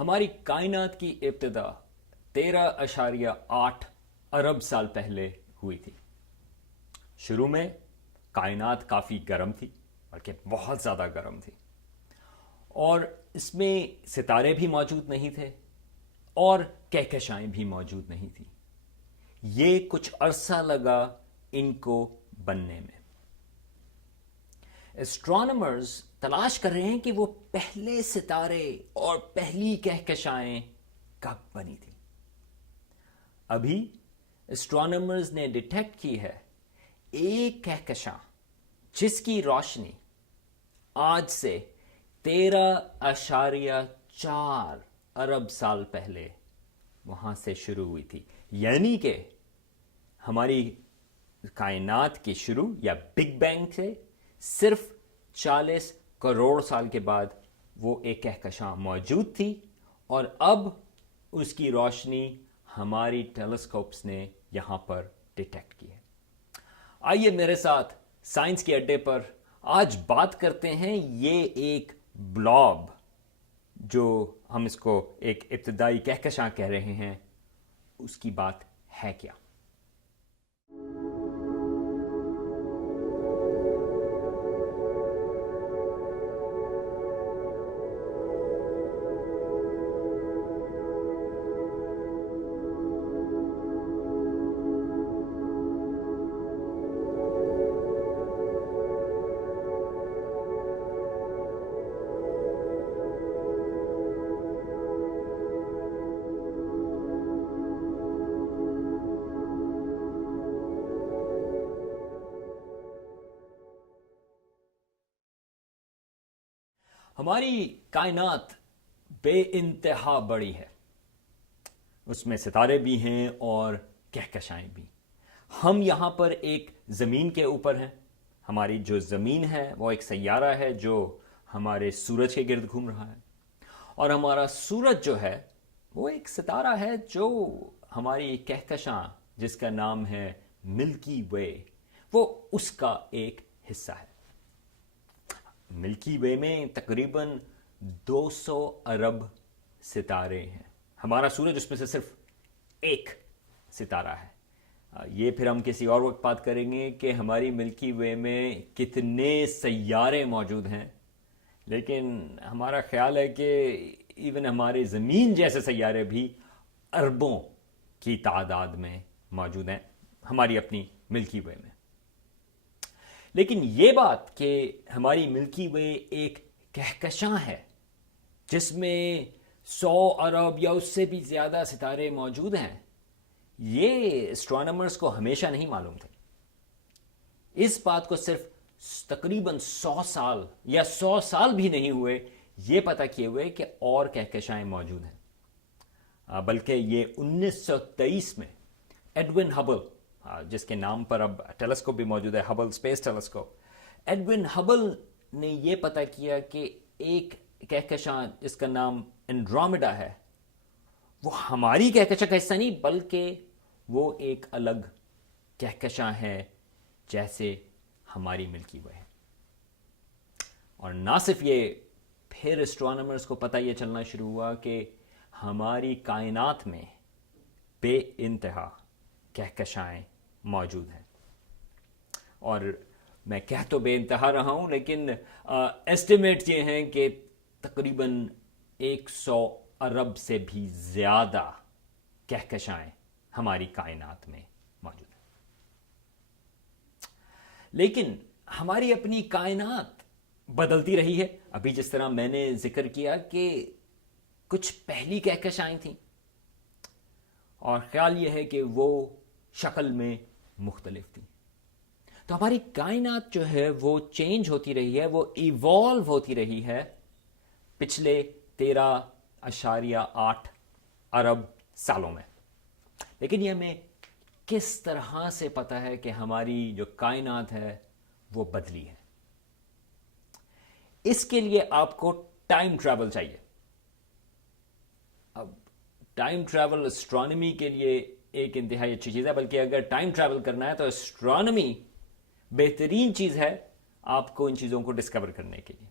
ہماری کائنات کی ابتدا 13.8 ارب سال پہلے ہوئی تھی۔ شروع میں کائنات کافی گرم تھی، بلکہ بہت زیادہ گرم تھی، اور اس میں ستارے بھی موجود نہیں تھے اور کہکشائیں بھی موجود نہیں تھیں۔ یہ کچھ عرصہ لگا ان کو بننے میں۔ ایسٹرونامرز تلاش کر رہے ہیں کہ وہ پہلے ستارے اور پہلی کہکشائیں کب بنی تھی۔ ابھی ایسٹرونامرز نے ڈیٹیکٹ کی ہے ایک کہکشاں جس کی روشنی آج سے 13.4 ارب سال پہلے وہاں سے شروع ہوئی تھی، یعنی کہ ہماری کائنات کی شروع یا بگ بینگ سے صرف 40 کروڑ سال کے بعد وہ ایک کہکشاں موجود تھی، اور اب اس کی روشنی ہماری ٹیلیسکوپس نے یہاں پر ڈیٹیکٹ کی ہے۔ آئیے میرے ساتھ سائنس کے اڈے پر آج بات کرتے ہیں یہ ایک بلاب، جو ہم اس کو ایک ابتدائی کہکشاں کہہ رہے ہیں، اس کی بات ہے کیا؟ ہماری کائنات بے انتہا بڑی ہے، اس میں ستارے بھی ہیں اور کہکشائیں بھی۔ ہم یہاں پر ایک زمین کے اوپر ہیں۔ ہماری جو زمین ہے وہ ایک سیارہ ہے جو ہمارے سورج کے گرد گھوم رہا ہے، اور ہمارا سورج جو ہے وہ ایک ستارہ ہے جو ہماری کہکشاں جس کا نام ہے ملکی وے، وہ اس کا ایک حصہ ہے۔ ملکی وے میں تقریباً 200 ارب ستارے ہیں۔ ہمارا سورج اس میں سے صرف ایک ستارہ ہے۔ یہ پھر ہم کسی اور وقت بات کریں گے کہ ہماری ملکی وے میں کتنے سیارے موجود ہیں، لیکن ہمارا خیال ہے کہ ایون ہمارے زمین جیسے سیارے بھی اربوں کی تعداد میں موجود ہیں ہماری اپنی ملکی وے میں۔ لیکن یہ بات کہ ہماری ملکی وے ایک کہکشاں ہے جس میں 100 ارب یا اس سے بھی زیادہ ستارے موجود ہیں، یہ ایسٹرونامرز کو ہمیشہ نہیں معلوم تھے۔ اس بات کو صرف تقریباً 100 سال یا 100 سال بھی نہیں ہوئے یہ پتہ کیے ہوئے کہ اور کہکشائیں موجود ہیں، بلکہ یہ 1923 میں ایڈون ہبل، جس کے نام پر اب ٹیلیسکوپ بھی موجود ہے، Hubble space telescope, Edwin Hubble نے یہ پتہ کیا کہ ایک کہکشاں جس کا نام اینڈرومیڈا ہے، وہ ہماری کہکشاں کا حصہ نہیں بلکہ وہ ایک الگ کہکشاں ہے جیسے ہماری ملکی وے ہے۔ اور نہ صرف یہ، پھر ایسٹرونامرز کو پتہ یہ چلنا شروع ہوا کہ ہماری کائنات میں بے انتہا کہکشائیں موجود ہیں، اور میں کہہ تو بے انتہا رہا ہوں، لیکن ایسٹیمیٹ یہ ہیں کہ تقریباً 100 ارب سے بھی زیادہ کہکشائیں ہماری کائنات میں موجود ہیں۔ لیکن ہماری اپنی کائنات بدلتی رہی ہے۔ ابھی جس طرح میں نے ذکر کیا کہ کچھ پہلی کہکشائیں تھیں، اور خیال یہ ہے کہ وہ شکل میں مختلف تھی، تو ہماری کائنات جو ہے وہ چینج ہوتی رہی ہے، وہ ایوالو ہوتی رہی ہے پچھلے 13.8 ارب سالوں میں۔ لیکن یہ ہمیں کس طرح سے پتہ ہے کہ ہماری جو کائنات ہے وہ بدلی ہے؟ اس کے لیے آپ کو ٹائم ٹریول چاہیے۔ اب ٹائم ٹریول اسٹرانومی کے لیے ایک انتہائی اچھی چیز ہے، بلکہ اگر ٹائم ٹریول کرنا ہے تو اسٹرانومی بہترین چیز ہے آپ کو ان چیزوں کو ڈسکور کرنے کے لیے۔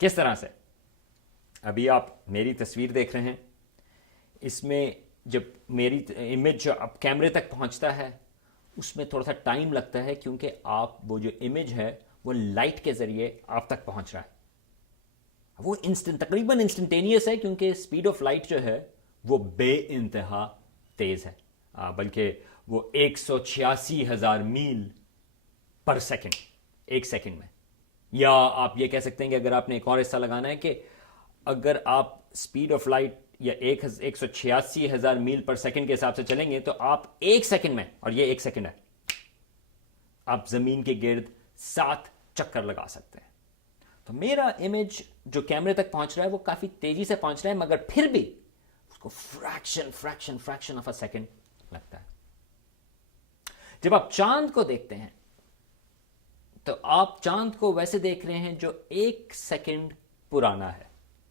کس طرح سے؟ ابھی آپ میری تصویر دیکھ رہے ہیں، اس میں جب میری امیج جو اب کیمرے تک پہنچتا ہے اس میں تھوڑا سا ٹائم لگتا ہے، کیونکہ آپ وہ جو امیج ہے وہ لائٹ کے ذریعے آپ تک پہنچ رہا ہے. وہ تقریباً انسٹنٹینیس ہے، کیونکہ اسپیڈ آف لائٹ جو ہے وہ بے انتہا تیز ہے. بلکہ وہ 186,000 میل پر سیکنڈ، ایک سیکنڈ میں. یا آپ یہ کہہ سکتے ہیں کہ اگر آپ نے ایک اور حصہ لگانا ہے کہ اگر آپ اسپیڈ آف لائٹ یا 186,000 میل پر سیکنڈ کے حساب سے چلیں گے تو آپ ایک سیکنڈ میں، اور یہ ایک سیکنڈ ہے، آپ زمین کے گرد 7 چکر لگا سکتے ہیں. تو میرا امیج جو کیمرے تک پہنچ رہا ہے وہ کافی تیزی سے پہنچ رہا ہے، مگر پھر بھی اس کو فریکشن آف اے سیکنڈ لگتا ہے. جب آپ چاند کو دیکھتے ہیں تو آپ چاند کو ویسے دیکھ رہے ہیں جو 1 سیکنڈ پرانا ہے،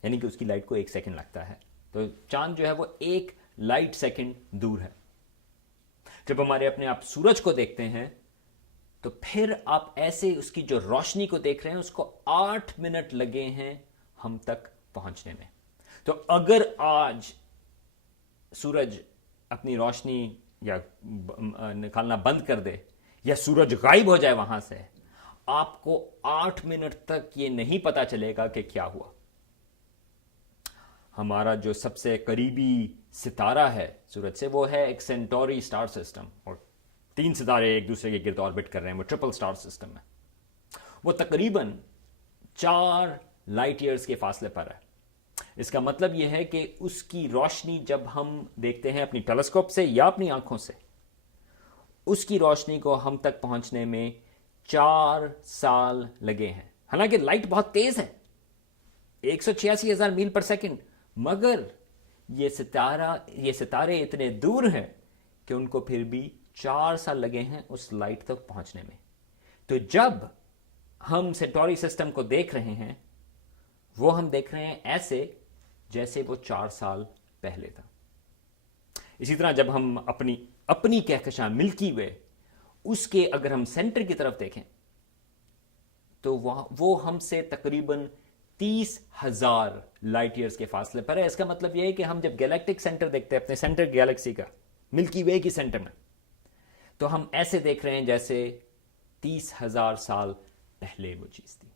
یعنی کہ اس کی لائٹ کو 1 سیکنڈ لگتا ہے. تو چاند جو ہے وہ 1 لائٹ سیکنڈ دور ہے. جب ہمارے اپنے آپ سورج کو دیکھتے ہیں تو پھر آپ ایسے اس کی جو روشنی کو دیکھ رہے ہیں اس کو 8 منٹ لگے ہیں ہم تک پہنچنے میں. تو اگر آج سورج اپنی روشنی یا نکالنا بند کر دے یا سورج غائب ہو جائے وہاں سے، آپ کو 8 منٹ تک یہ نہیں پتا چلے گا کہ کیا ہوا. ہمارا جو سب سے قریبی ستارہ ہے سورج سے وہ ہے ایک سینٹوری سٹار سسٹم، اور 3 ستارے ایک دوسرے کے گرد آربٹ کر رہے ہیں، وہ ٹرپل سٹار سسٹم ہے. وہ تقریباً 4 لائٹ ایئرز کے فاصلے پر ہے. اس کا مطلب یہ ہے کہ اس کی روشنی جب ہم دیکھتے ہیں اپنی ٹیلیسکوپ سے یا اپنی آنکھوں سے، اس کی روشنی کو ہم تک پہنچنے میں 4 سال لگے ہیں. حالانکہ لائٹ بہت تیز ہے، 186,000 میل پر سیکنڈ، مگر یہ ستارے اتنے دور ہیں کہ ان کو پھر بھی 4 سال لگے ہیں اس لائٹ تک پہنچنے میں. تو جب ہم سینٹوری سسٹم کو دیکھ رہے ہیں وہ ہم دیکھ رہے ہیں ایسے جیسے وہ 4 سال پہلے تھا. اسی طرح جب ہم اپنی کہکشاں ملکی وے، اس کے اگر ہم سینٹر کی طرف دیکھیں تو وہ ہم سے تقریباً 30,000 لائٹ ایئرز کے فاصلے پر ہے. اس کا مطلب یہ ہے کہ ہم جب گیلیکٹک سینٹر دیکھتے ہیں اپنے سینٹر گیلیکسی کا، ملکی وے کی سینٹر میں، تو ہم ایسے دیکھ رہے ہیں جیسے 30,000 سال پہلے وہ چیز تھی.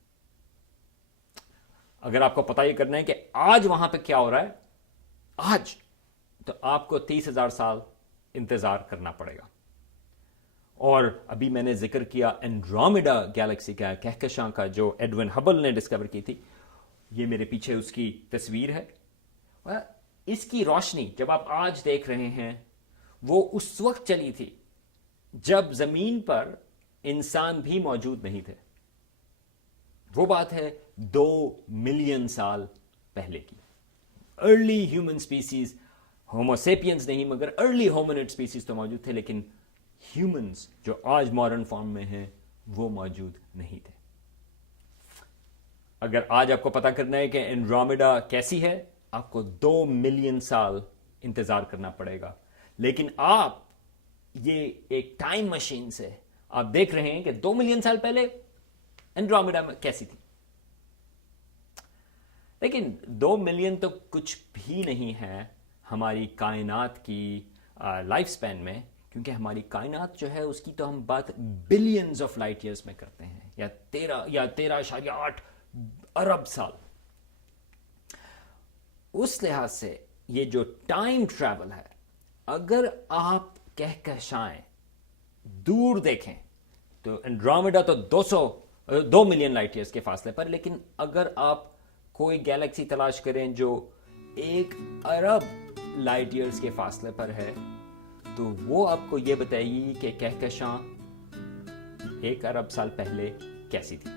اگر آپ کو پتہ یہ کرنا ہے کہ آج وہاں پہ کیا ہو رہا ہے آج، تو آپ کو 30,000 سال انتظار کرنا پڑے گا. اور ابھی میں نے ذکر کیا اینڈرومیڈا گیلیکسی کا، کہکشاں کا، جو ایڈون ہبل نے ڈسکور کی تھی. یہ میرے پیچھے اس کی تصویر ہے. اس کی روشنی جب آپ آج دیکھ رہے ہیں وہ اس وقت چلی تھی جب زمین پر انسان بھی موجود نہیں تھے. وہ بات ہے 2 ملین سال پہلے کی. ارلی ہیومن سپیسیز، ہوموسیپینز نہیں مگر ارلی ہومنڈ سپیسیز تو موجود تھے، لیکن ہیومنز جو آج ماڈرن فارم میں ہیں وہ موجود نہیں تھے. اگر آج آپ کو پتا کرنا ہے کہ اینڈرومیڈا کیسی ہے، آپ کو 2 ملین سال انتظار کرنا پڑے گا. لیکن آپ یہ ایک ٹائم مشین سے آپ دیکھ رہے ہیں کہ 2 ملین سال پہلے اینڈرومیڈا کیسی تھی. لیکن 2 ملین تو کچھ بھی نہیں ہے ہماری کائنات کی لائف سپین میں، کیونکہ ہماری کائنات جو ہے اس کی تو ہم بات بلینز آف لائٹ ایئرز میں کرتے ہیں، یا 13.8 ارب سال. اس لحاظ سے یہ جو ٹائم ٹریول ہے، اگر آپ کہکشائیں دور دیکھیں تو اینڈرومیڈا تو 2 ملین لائٹ ایئرز کے فاصلے پر، لیکن اگر آپ کوئی گیلیکسی تلاش کریں جو 1 ارب لائٹ ایئرز کے فاصلے پر ہے، تو وہ آپ کو یہ بتائے گی کہ کہکشاں 1 ارب سال پہلے کیسی تھی.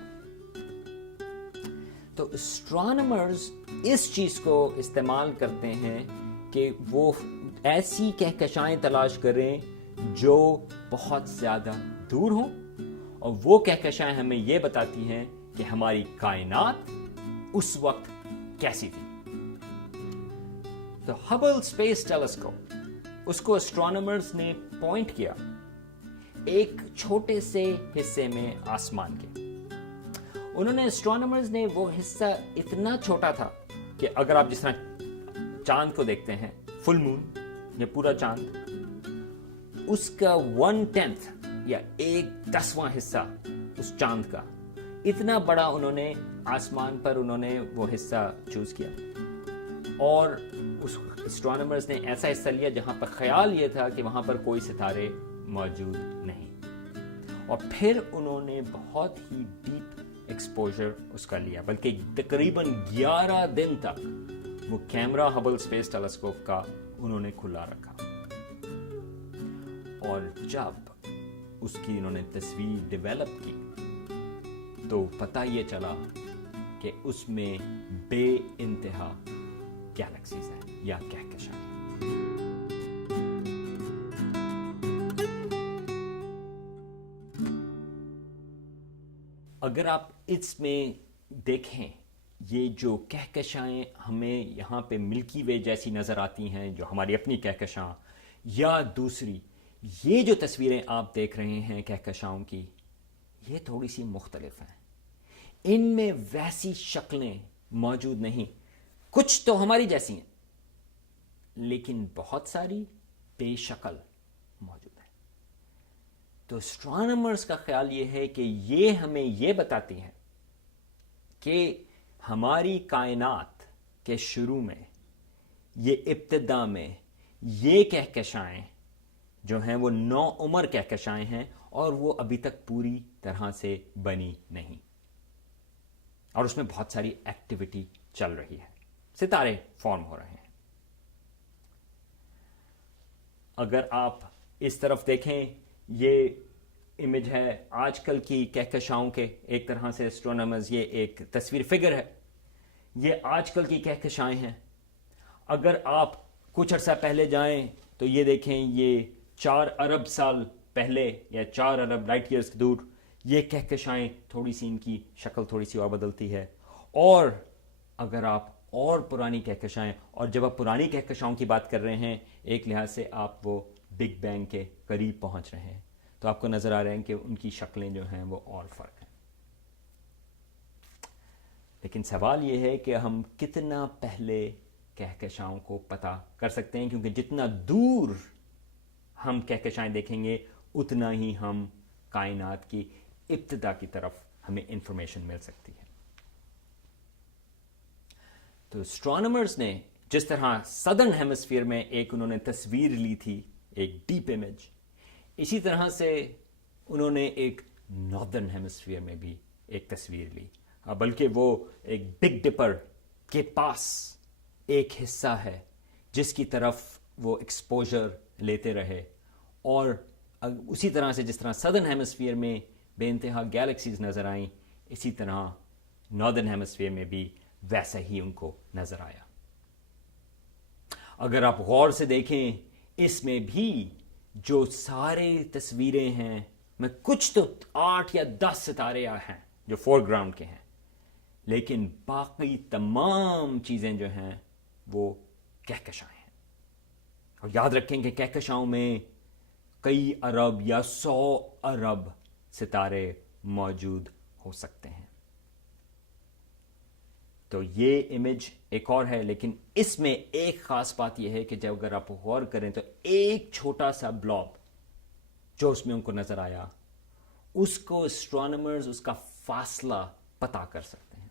تو اسٹرانومرز اس چیز کو استعمال کرتے ہیں کہ وہ ایسی کہکشائیں تلاش کریں جو بہت زیادہ دور ہوں، اور وہ کہکشائیں ہمیں یہ بتاتی ہیں کہ ہماری کائنات اس وقت کیسی تھی. تو ہبل اسپیس ٹیلیسکوپ، اس کو اسٹرانومرز نے پوائنٹ کیا ایک چھوٹے سے حصے میں آسمان کے. انہوں نے اسٹرانومرز نے وہ حصہ اتنا چھوٹا تھا کہ اگر آپ جس طرح چاند کو دیکھتے ہیں، فل مون یا پورا چاند، اس کا 1/10 یا 1/10واں حصہ اس چاند کا، اتنا بڑا انہوں نے آسمان پر انہوں نے وہ حصہ چوز کیا، اور اس اسٹرانومرز نے ایسا حصہ لیا جہاں پر خیال یہ تھا کہ وہاں پر کوئی ستارے موجود نہیں، اور پھر انہوں نے بہت ہی ڈیپ ایکسپوجر اس کا لیا، بلکہ تقریباً 11 دن تک وہ کیمرہ ہبل اسپیس ٹیلیسکوپ کا انہوں نے کھلا رکھا، اور جب اس کی انہوں نے تصویر ڈیولپ کی تو پتہ یہ چلا کہ اس میں بے انتہا گیلیکسیز ہیں یا کہکشائیں۔ اگر آپ اس میں دیکھیں، یہ جو کہکشائیں ہمیں یہاں پہ ملکی وے جیسی نظر آتی ہیں، جو ہماری اپنی کہکشاں، یا دوسری یہ جو تصویریں آپ دیکھ رہے ہیں کہکشاؤں کی، یہ تھوڑی سی مختلف ہیں، ان میں ویسی شکلیں موجود نہیں، کچھ تو ہماری جیسی ہیں لیکن بہت ساری بے شکل موجود ہیں۔ تو اسٹرانومرز کا خیال یہ ہے کہ یہ ہمیں یہ بتاتی ہیں کہ ہماری کائنات کے شروع میں، یہ ابتدا میں، یہ کہکشائیں جو ہیں وہ نو عمر کہکشائیں ہیں، اور وہ ابھی تک پوری طرح سے بنی نہیں، اور اس میں بہت ساری ایکٹیویٹی چل رہی ہے، ستارے فارم ہو رہے ہیں۔ اگر آپ اس طرف دیکھیں، یہ امیج ہے آج کل کی کہکشاؤں کے، ایک طرح سے اسٹرونامرز، یہ ایک تصویر فگر ہے، یہ آج کل کی کہکشائیں ہیں۔ اگر آپ کچھ عرصہ پہلے جائیں تو یہ دیکھیں، یہ 4 ارب سال پہلے یا 4 ارب لائٹ ایئرز دور یہ کہکشائیں، تھوڑی سی ان کی شکل تھوڑی سی اور بدلتی ہے۔ اور اگر آپ اور پرانی کہکشائیں، اور جب آپ پرانی کہکشاؤں کی بات کر رہے ہیں، ایک لحاظ سے آپ وہ بگ بینگ کے قریب پہنچ رہے ہیں، تو آپ کو نظر آ رہے ہیں کہ ان کی شکلیں جو ہیں وہ اور فرق ہیں۔ لیکن سوال یہ ہے کہ ہم کتنا پہلے کہکشاؤں کو پتہ کر سکتے ہیں، کیونکہ جتنا دور ہم کہکشائیں دیکھیں گے اتنا ہی ہم کائنات کی ابتدا کی طرف ہمیں انفارمیشن مل سکتی ہے۔ تو اسٹرانومرز نے جس طرح سدرن ہیمسفیئر میں ایک انہوں نے تصویر لی تھی، ایک ڈیپ امیج، اسی طرح سے انہوں نے ایک ناردرن ہیمسفیئر میں بھی ایک تصویر لی، بلکہ وہ ایک بگ ڈپر کے پاس ایک حصہ ہے جس کی طرف وہ ایکسپوجر لیتے رہے، اور اسی طرح سے جس طرح سدرن ہیمسفیئر میں بے انتہا گیلیکسیز نظر آئیں، اسی طرح ناردرن ہیمسفیئر میں بھی ویسا ہی ان کو نظر آیا۔ اگر آپ غور سے دیکھیں، اس میں بھی جو سارے تصویریں ہیں، میں کچھ تو 8 یا 10 ستارے ہیں جو فور گراؤنڈ کے ہیں، لیکن باقی تمام چیزیں جو ہیں وہ کہکشائیں ہیں۔ اور یاد رکھیں کہ کہکشاؤں میں کئی ارب یا 100 ارب ستارے موجود ہو سکتے ہیں۔ تو یہ امیج ایک اور ہے، لیکن اس میں ایک خاص بات یہ ہے کہ جب اگر آپ غور کریں تو ایک چھوٹا سا بلاب جو اس میں ان کو نظر آیا، اس کو اسٹرانومرز اس کا فاصلہ پتا کر سکتے ہیں،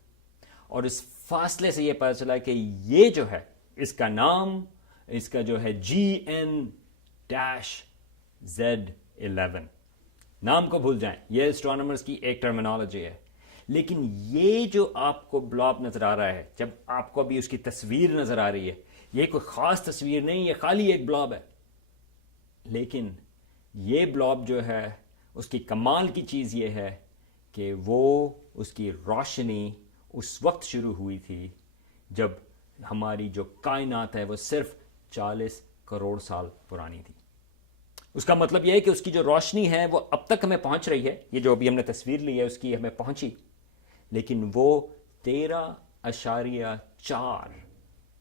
اور اس فاصلے سے یہ پتا چلا کہ یہ جو ہے، اس کا نام، اس کا جو ہے GN-Z11، نام کو بھول جائیں، یہ اسٹرانومرز کی ایک ٹرمینالوجی ہے، لیکن یہ جو آپ کو بلاب نظر آ رہا ہے، جب آپ کو ابھی اس کی تصویر نظر آ رہی ہے، یہ کوئی خاص تصویر نہیں، یہ خالی ایک بلاب ہے، لیکن یہ بلاب جو ہے اس کی کمال کی چیز یہ ہے کہ وہ اس کی روشنی اس وقت شروع ہوئی تھی جب ہماری جو کائنات ہے وہ صرف 40 کروڑ سال پرانی تھی۔ اس کا مطلب یہ ہے کہ اس کی جو روشنی ہے وہ اب تک ہمیں پہنچ رہی ہے، یہ جو ابھی ہم نے تصویر لی ہے اس کی ہمیں پہنچی، لیکن وہ 13.4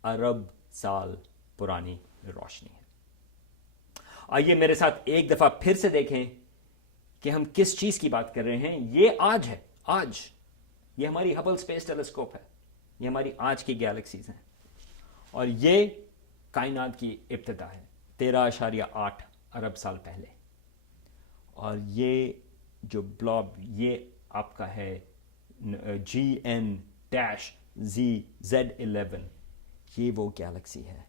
ارب سال پرانی روشنی ہے۔ آئیے میرے ساتھ ایک دفعہ پھر سے دیکھیں کہ ہم کس چیز کی بات کر رہے ہیں۔ یہ آج ہے، آج یہ ہماری ہبل اسپیس ٹیلیسکوپ ہے، یہ ہماری آج کی گیلیکسیز ہیں، اور یہ کائنات کی ابتدا ہے 13.8 ارب سال پہلے. اور یہ جو بلاب یہ آپ کا ہے GN-ZZ11، یہ وہ گیلیکسی ہے.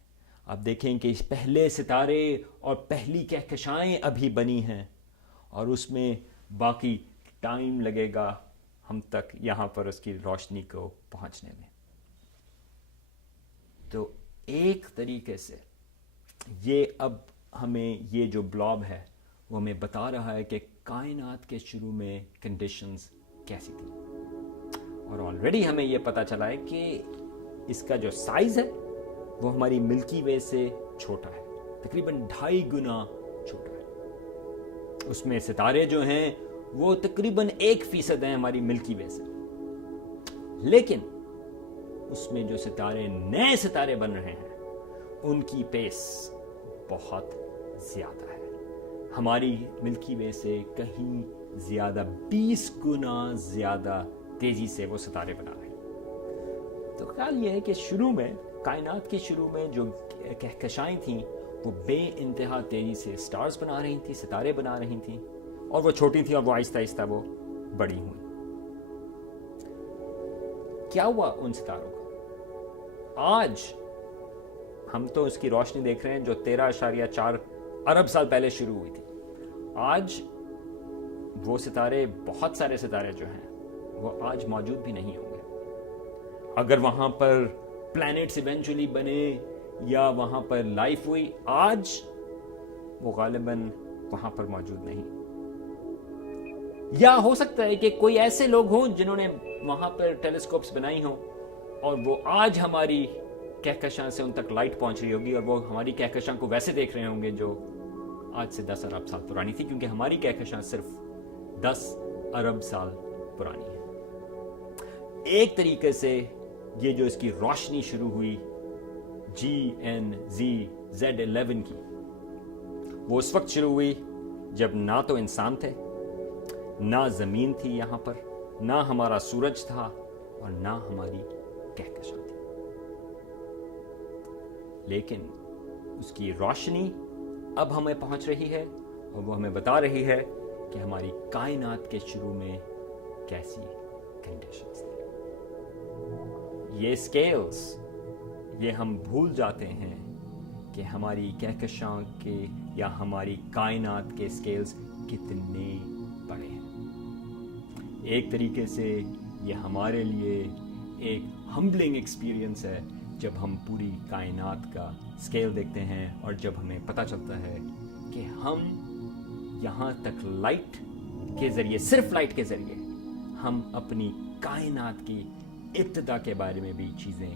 آپ دیکھیں کہ پہلے ستارے اور پہلی کہکشائیں ابھی بنی ہیں، اور اس میں باقی ٹائم لگے گا ہم تک یہاں پر اس کی روشنی کو پہنچنے میں. تو ایک طریقے سے یہ اب ہمیں یہ جو بلاب ہے وہ ہمیں بتا رہا ہے کہ کائنات کے شروع میں کنڈیشنز کیسی تھیں. اور آلریڈی ہمیں یہ پتہ چلا ہے کہ اس کا جو سائز ہے وہ ہماری ملکی وے سے چھوٹا ہے، تقریباً 2.5 گنا چھوٹا ہے. اس میں ستارے جو ہیں وہ تقریباً 1% ہیں ہماری ملکی وے سے، لیکن اس میں جو ستارے نئے ستارے بن رہے ہیں ان کی پیس بہت زیادہ ہے، ہماری ملکی وے سے کہیں زیادہ، 20 گنا زیادہ تیزی سے وہ ستارے بنا رہے ہیں. تو خیال یہ ہے کہ شروع میں کائنات کے شروع میں جو کہکشائیں تھیں وہ بے انتہا تیزی سے سٹارز بنا رہی تھیں، ستارے بنا رہی تھیں، اور وہ چھوٹی تھیں اور وہ آہستہ آہستہ وہ بڑی ہوئیں. کیا ہوا ان ستاروں کا؟ آج ہم تو اس کی روشنی دیکھ رہے ہیں جو 13.4 ارب سال پہلے شروع ہوئی تھی. آج وہ ستارے، بہت سارے ستارے جو ہیں وہ آج موجود بھی نہیں ہوں گے. اگر وہاں پر پلانٹس ایونچولی بنے یا وہاں پر لائف ہوئی، آج وہ غالباً وہاں پر موجود نہیں. یا ہو سکتا ہے کہ کوئی ایسے لوگ ہوں جنہوں نے وہاں پر ٹیلیسکوپس بنائی ہوں اور وہ آج ہماری کہکشاں سے ان تک لائٹ پہنچ رہی ہوگی، اور وہ ہماری کہکشاں کو ویسے دیکھ رہے ہوں گے جو آج سے 10 ارب سال پرانی تھی، کیونکہ ہماری کہکشاں صرف 10 ارب سال پرانی ہے. ایک طریقے سے یہ جو اس کی روشنی شروع ہوئی GN-ZZ11 کی، وہ اس وقت شروع ہوئی جب نہ تو انسان تھے، نہ زمین تھی یہاں پر، نہ ہمارا سورج تھا، اور نہ ہماری کہکشاں تھی. لیکن اس کی روشنی اب ہمیں پہنچ رہی ہے اور وہ ہمیں بتا رہی ہے کہ ہماری کائنات کے شروع میں کیسی کنڈیشنز تھیں. یہ سکیلز، یہ ہم بھول جاتے ہیں کہ ہماری کہکشاں کے یا ہماری کائنات کے سکیلز کتنے بڑے ہیں. ایک طریقے سے یہ ہمارے لیے ایک ہمبلنگ ایکسپیرینس ہے جب ہم پوری کائنات کا سکیل دیکھتے ہیں، اور جب ہمیں پتہ چلتا ہے کہ ہم یہاں تک لائٹ کے ذریعے، صرف لائٹ کے ذریعے ہم اپنی کائنات کی ابتدا کے بارے میں بھی چیزیں